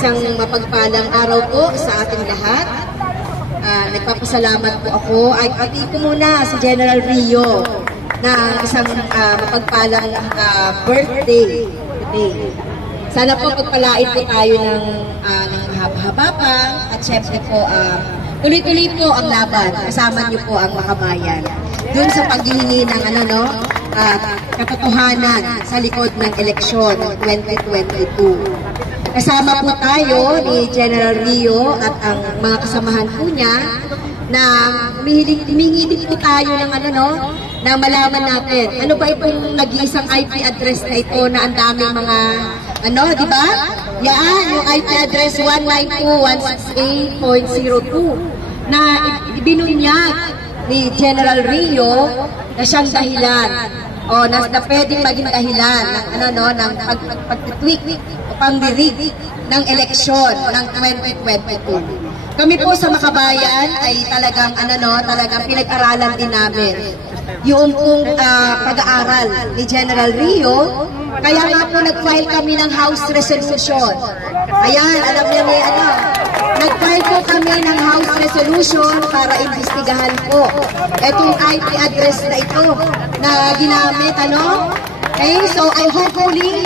Isang mapagpalang araw po sa ating lahat. Nagpapasalamat po ako. Pati ko muna si General Rio na isang mapagpalang birthday today. Sana po pagpalain po tayo ng mahaba-haba pa at syempre po tuloy-tuloy po ang laban. Kasama niyo po ang makabayan. Doon sa paghihingi ng katotohanan sa likod ng eleksyon 2022. Kasama po tayo ni General Rio at ang mga kasamahan po niya na humingi din po tayo ng na malaman natin. Ano ba itong nag-iisang IP address na ito na ang daming mga di ba? Yan, yung IP address 192.168.02 na ibinunyag ni General Rio na siyang dahilan na pwedeng maging dahilan ng pag-tweak o pangdirig ng eleksyon ng 2022. Kami po sa Makabayan ay talagang talagang pinag-aralan din namin yung pag-aaral ni General Rio. Kaya nga po nag-file kami ng House Resolution. Ayan, alam niyo nag-file po kami ng House Resolution para imbestigahan po itong IP address na ito na ginamit, Okay, so I hopefully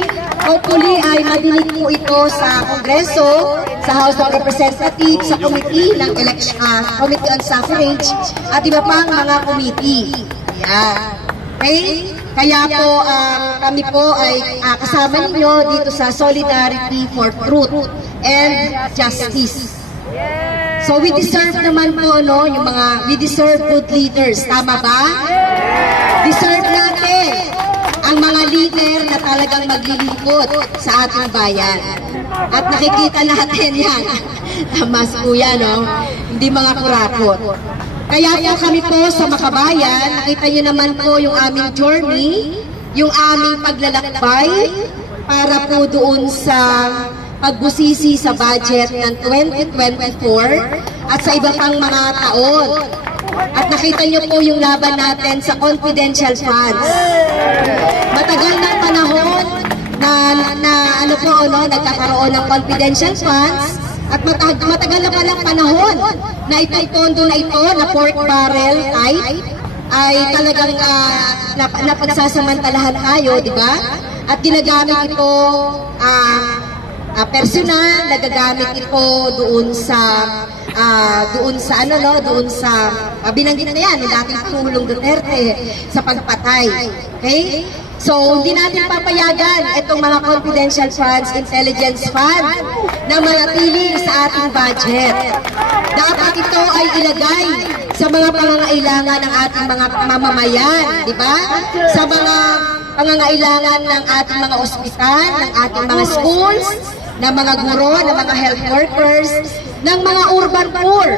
ay madinig po ito sa Kongreso, sa House of Representatives, sa Committee ng Committee on Suffrage, at iba pang mga committee. Ayan. Okay? Kaya po kami po ay kasama ninyo dito sa Solidarity for Truth and Justice. So we deserve naman po we deserve good leaders, tama ba? Deserve natin ang mga leader na talagang maglilingkod sa ating bayan. At nakikita natin yan. Mas po yan, hindi mga kurakot. Kaya po kami po sa Makabayan, nakita nyo naman po yung aming journey, yung aming paglalakbay para po doon sa pagbusisi sa budget ng 2024 at sa iba pang mga taon. At nakita nyo po yung laban natin sa confidential funds. Matagal ng panahon na nagkakaroon ng confidential funds at matagal na palang panahon na itong pondo na ito na pork barrel type ay talagang napagsasamantalahan tayo, di ba? At ginagamit ito personal, nagagamit ito doon sa binanggit na yan, ng dating Pangulong Duterte sa pagpatay. Okay? So, hindi natin papayagan itong mga confidential funds, intelligence fund na manatili sa ating budget. Dapat ito ay ilagay sa mga pangangailangan ng ating mga mamamayan, di ba? Sa mga pangangailangan ng ating mga ospital, ng ating mga schools, ng mga guro, ng mga health workers, ng mga urban poor,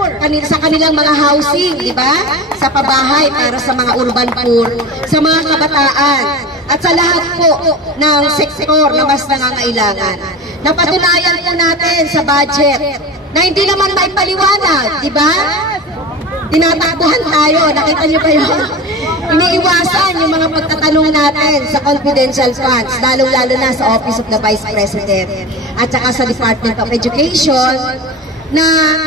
sa kanilang mga housing, di ba? Sa pabahay para sa mga urban poor, sa mga kabataan, at sa lahat po ng sektor na mas nangangailangan. Napatunayan po natin sa budget na hindi naman may paliwanag, di ba? Tinatakbuhan tayo, nakita niyo ba yun? Iniiwasan yung mga pagtatanong natin sa confidential funds, lalong-lalo na sa Office of the Vice President at saka sa Department of Education, na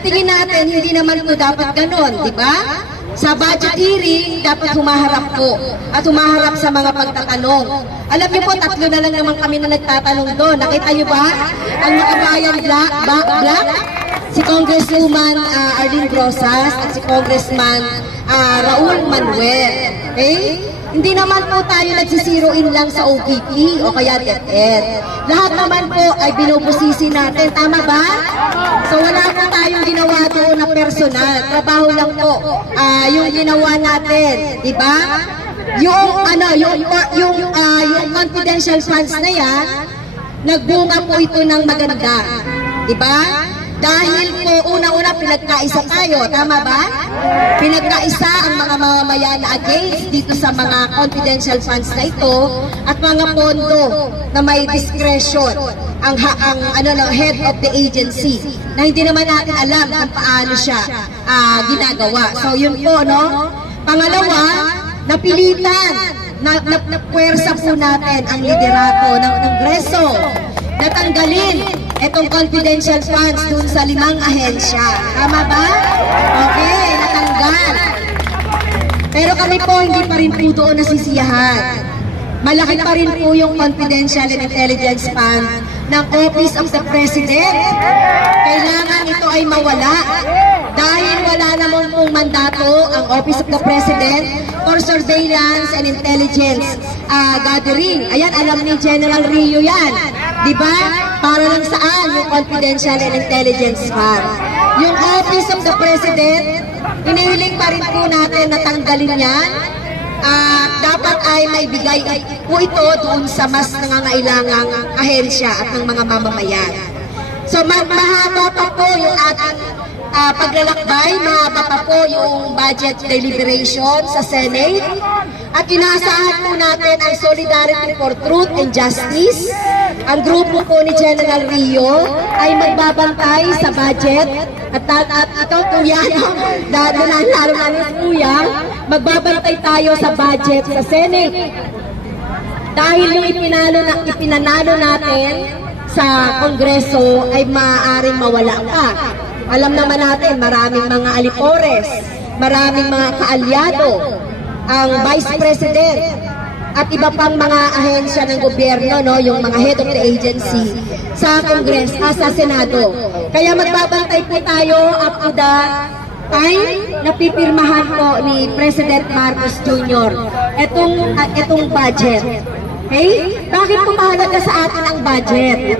tingin natin hindi naman po dapat ganon, di ba? Sa budget hearing, dapat humaharap po at humaharap sa mga pagtatanong. Alam niyo po, 3 na lang naman kami na nagtatanong doon. Nakita niyo ba? Ang Makabayan Black, si Congresswoman Arlene Rosas at si Congressman Raul Manuel. Okay? Hindi naman po tayo nagsisiroin lang sa OVP o kaya DepEd. Lahat naman po ay binubusisi natin. Tama ba? So wala po tayong ginawa doon na personal. Trabaho lang po yung ginawa natin. Diba? Yung confidential funds na yan, nagbunga po ito ng maganda. Diba? Dahil po, una-una, pinagkaisa tayo. Tama ba? Pinagkaisa ang mga mamamayan na against dito sa mga confidential funds na ito at mga pondo na may discretion ang head of the agency na hindi naman natin alam kung paano siya ginagawa. So, yun po, Pangalawa, napilitan napwersa po natin ang liderato ng Kongreso na tanggalin itong confidential funds dun sa 5 ahensya. Tama ba? Okay, natanggal. Pero kami po hindi pa rin po doon nasisiyahan. Malaki pa rin po yung confidential and intelligence fund ng Office of the President. Kailangan ito ay mawala dahil wala naman pong mandato ang Office of the President for surveillance and intelligence gathering. Ayan, alam ni General Rio yan. Diba? Para lang saan yung confidential and intelligence fund. Yung Office of the President, hinihiling pa rin po natin na tanggalin yan. Dapat ay may bigay po ito doon sa mas nangangailangang ahensya at ng mga mamamayan. So mahaba pa po yung ating paglalakbay, mahaba pa po yung budget deliberation sa Senate at inaasahan po natin ang Solidarity for Truth and Justice. Ang grupo po ni General Rio ay magbabantay sa budget at ito kuya, lalo na ni kuya, magbabantay tayo sa budget sa Senate. Dahil yung ipinanalo natin sa Kongreso ay maaaring mawala pa. Alam naman natin, maraming mga alipores, maraming mga kaalyado, ang Vice President, at iba pang mga ahensya ng gobyerno, no, yung mga head of the agency sa Congress, sa Senado. Kaya magbabantay po tayo up to the time na pipirmahan po ni President Marcos Jr. Itong budget. Okay? Bakit po mahalaga sa atin ang budget?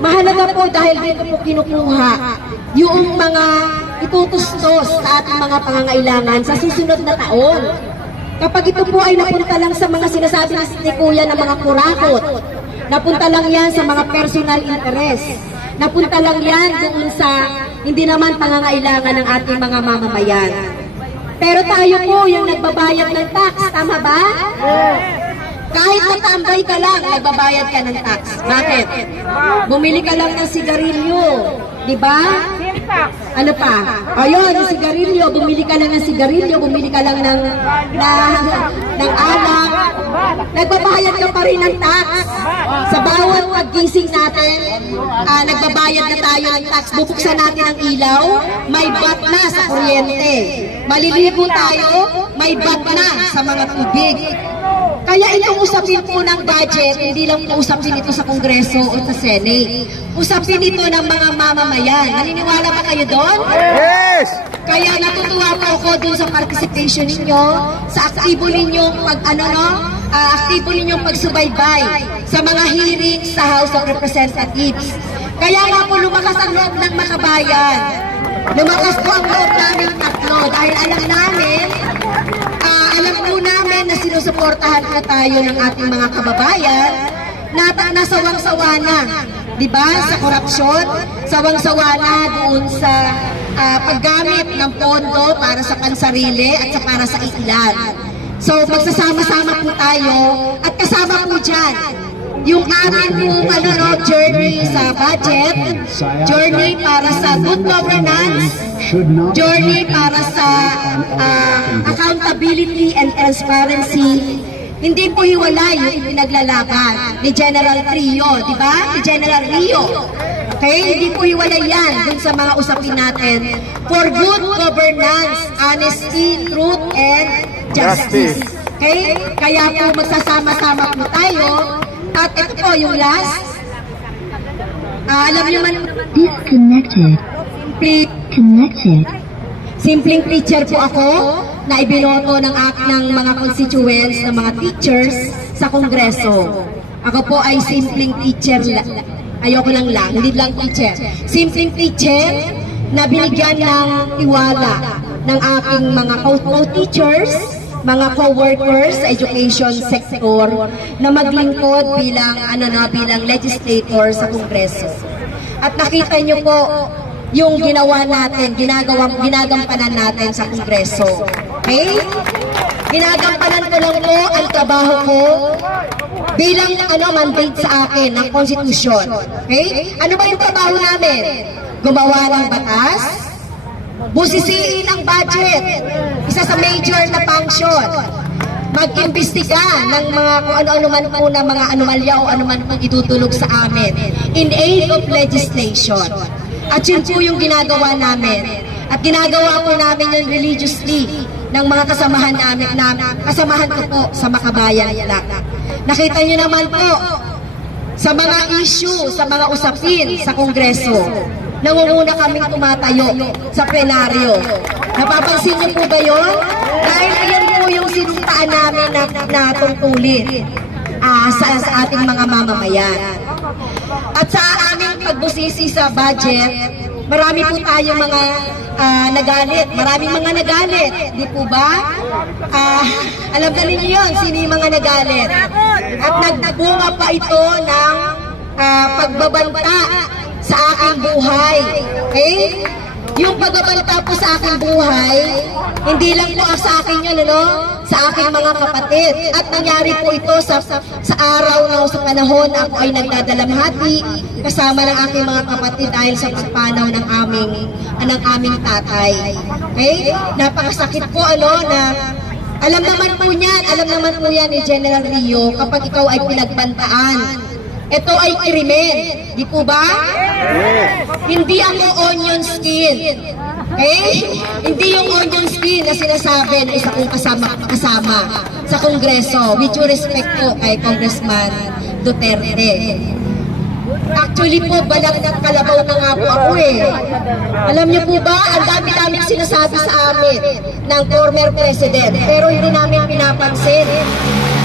Mahalaga po dahil dito po kinukuha yung mga itutustos sa ating mga pangangailangan sa susunod na taon. Kapag ito po ay napunta lang sa mga sinasabi ni Kuya ng mga kurakot, napunta lang yan sa mga personal interest, napunta lang yan doon sa hindi naman pangangailangan ng ating mga mamamayan. Pero tayo po yung nagbabayad ng tax, tama ba? Kahit natambay ka lang, nagbabayad ka ng tax. Bakit? Bumili ka lang ng sigarilyo, di ba? Ano pa? Ayun, yung sigarilyo, bumili ka lang ng sigarilyo, bumili ka lang ng alak, nagbabayad ka pa rin ng tax. Sa bawat paggising natin, nagbabayad na tayo ng tax. Bubuksan natin ang ilaw, may bat na sa kuryente. Maliligo tayo, may bat na sa mga tubig. Kaya itong usapin po ng budget, hindi lang po usapin ito sa Kongreso o sa Senate. Usapin ito ng mga mamamayan. Naniniwala ba kayo doon? Yes! Kaya natutuwa po ako doon sa participation ninyo, sa aktibo ninyong aktibo ninyong pagsubaybay sa mga hearings sa House of Representatives. Kaya nga po lumakas ang loob ng makabayan. Lumakas po ang loob namin tatlo dahil alam po namin na sinusuportahan na tayo ng ating mga kababayan na nasawang-sawa na, di ba, sa korupsyon, sawang-sawa na doon sa paggamit ng pondo para sa pansarili at para sa ilan. So magsasama-sama po tayo at kasama po dyan yung ating pong journey sa budget, journey para sa good governance, journey para sa accountability and transparency. Hindi po hiwalay yung pinaglalaban ni General Rio, di ba? Ni General Rio. Okay? Hindi po hiwalay yan dun sa mga usapin natin for good governance, honesty, truth, and justice. Okay? Kaya po magsasama-sama po tayo. At ito po yung last. Alam niyo man, Disconnected. Connected. simpleng teacher po ako na ibinoto ng mga constituents, ng mga teachers sa Kongreso. Ako po ay simpleng teacher. Ayoko lang, hindi lang teacher. Simpleng teacher na binigyan ng tiwala ng aking mga co-teachers, mga co-workers sa education sector na maglingkod bilang legislator sa Kongreso. At nakita niyo po yung ginawa natin, ginagampanan natin sa Kongreso. Okay? Ginagampanan ko lang po ang trabaho ko bilang mandate sa akin ng konstitusyon. Okay? Ano ba yung trabaho namin? Gumawa ng batas, busisiin ang budget, isa sa major na function. mag-imbestiga ng mga kung ano-ano man po na mga anomalya o ano man pong itutulog sa amin in aid of legislation. At yun po yung ginagawa namin. At ginagawa po namin yun religiously ng mga kasamahan namin, kasamahan ko po sa Makabayan lang. Nakita niyo naman po sa mga issue, sa mga usapin sa Kongreso, nangunguna kaming tumatayo sa plenaryo. Napapansin niyo po ba yun? Dahil iyan po yung sinuntaan namin na tungkulin sa ating mga mamamayan. At sa aming pagbusisi sa budget, marami po tayong mga nagalit. Maraming mga nagalit. Di po ba? Alam na ninyo yun, sino yung mga nagalit. At nagbunga pa ito ng pagbabanta sa aking buhay. Okay? Yung pagbabanta po sa aking buhay, hindi lang po sa akin yun, sa aking mga kapatid. At nangyari po ito sa araw na sa panahon na ako ay nagdadalamhati kasama ng aking mga kapatid dahil sa pagpanaw ng aming tatay. Okay? Napakasakit po na alam naman po yan ni General Rio kapag ikaw ay pinagbantaan. Ito ay krimen. Di po ba? Yes. Hindi ako onion skin. Okay? Hindi yung onion skin na sinasabi ng isa kong kasama sa Kongreso. With due respect po kay Congressman Duterte. Actually po, balang ng kalabaw na nga po ako eh. Alam niyo po ba, ang dami-dami sinasabi sa amin ng former president, pero hindi namin pinapansin.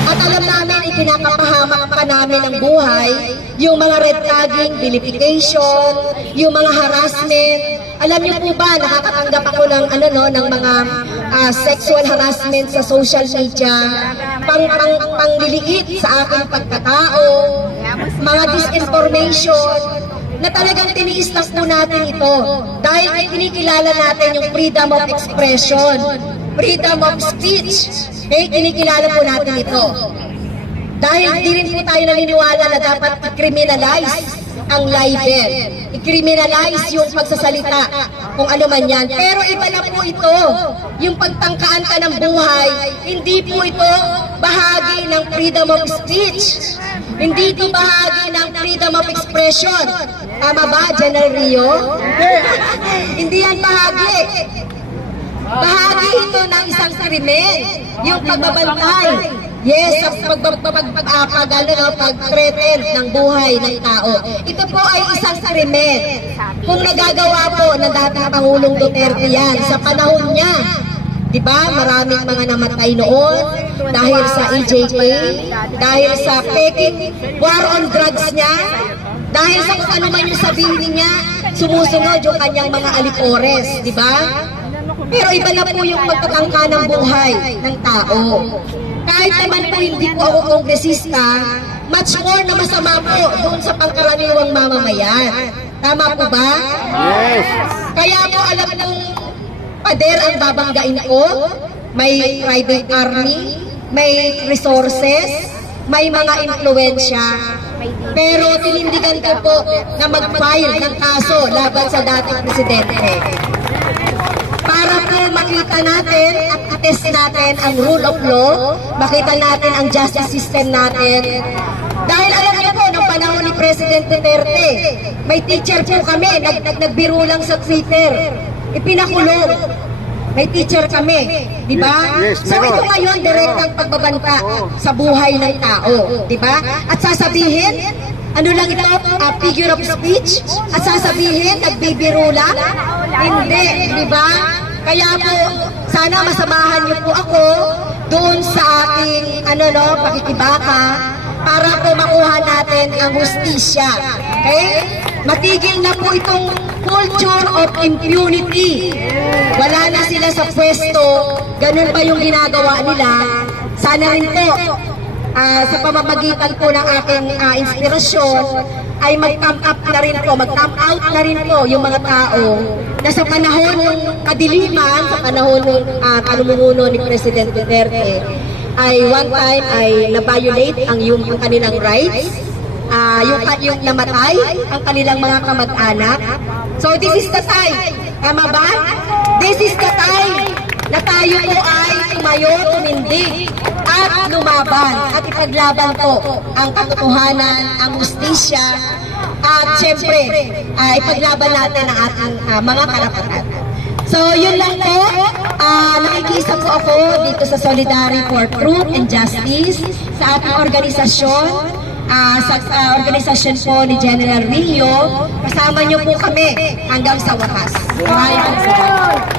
At alam namin, ikinakapahamak pa namin ng buhay, yung mga red tagging, vilification, yung mga harassment. Alam niyo po ba, nakakatanggap ako ng mga sexual harassment sa social media, pangliliit sa aking pagkatao, mga disinformation, na talagang tiniis lang po natin ito. Dahil kinikilala natin yung freedom of expression, freedom of speech. Okay, kinikilala po natin ito. Dahil di rin po tayo naniniwala na dapat i-criminalize ang libel. I-criminalize yung pagsasalita, kung ano man yan. Pero iba na po ito. Yung pagtangkaan ka ng buhay, hindi po ito bahagi ng freedom of speech. Hindi ito bahagi ng freedom of expression. Tama ba, General Rio? Hindi yan bahagi. Bahagi ito ng isang krimen, yung pagbabantay. Yes, pag-threaten ng buhay ng tao. Ito po ay isang krimen. Kung nagagawa po ng dating Pangulong Duterte yan, sa panahon niya, di ba, maraming mga namatay noon dahil sa EJK, dahil sa peking war on drugs niya, dahil sa kung ano man yung sabihin niya, sumusunod yung kanyang mga alipores, di ba? Pero iba na po yung pagtatangka ng buhay ng tao. Kahit naman po hindi po ako kongresista, much more na masama po doon sa pangkaraniwang mamamayan. Tama po ba? Yes! Kaya po alam nung pader ang babanggain ko, may private army, may resources, may mga impluensya, pero tinindigan ko po na mag-file ng kaso laban sa dating presidente. Para po makita natin at attest natin ang rule of law, makita natin ang justice system natin. Dahil alam niyo po, nung panahon ni President Duterte, may teacher po kami, nagbiro lang sa Twitter, ipinakulong. May teacher kami, di ba? Yes, so ito ngayon, direktang pagbabanta sa buhay ng tao, di ba? At sasabihin, ano lang ito, figure of speech? At sasabihin, nagbibiro lang? Hindi, di ba? Kaya po, sana masamahan niyo po ako doon sa ating, pakikibaka para po makuha natin ang hustisya. Okay? Matigil na po itong culture of impunity. Wala na sila sa pwesto, ganun pa yung ginagawa nila. Sana rin po, sa pamamagitan po ng aking inspirasyon, ay mag-come out na rin po yung mga tao na sa panahon ng kadiliman, sa panahon ng kalumuno ni President Duterte, ay one time ay na-violate yung kanilang rights, yung namatay, ang kanilang mga kamag-anak. So this is the time, tama ba? This is the time na tayo po ay tumayo, tumindig, at lumaban at ipaglaban po ang katotohanan, ang hustisya, at syempre, ipaglaban natin ang ating mga karapatan. So, yun lang po. Nakikisa po ako dito sa Solidarity for Truth and Justice sa ating organisasyon, sa organisasyon po ni General Rio. Kasama niyo po kami hanggang sa wakas. Maraming salamat.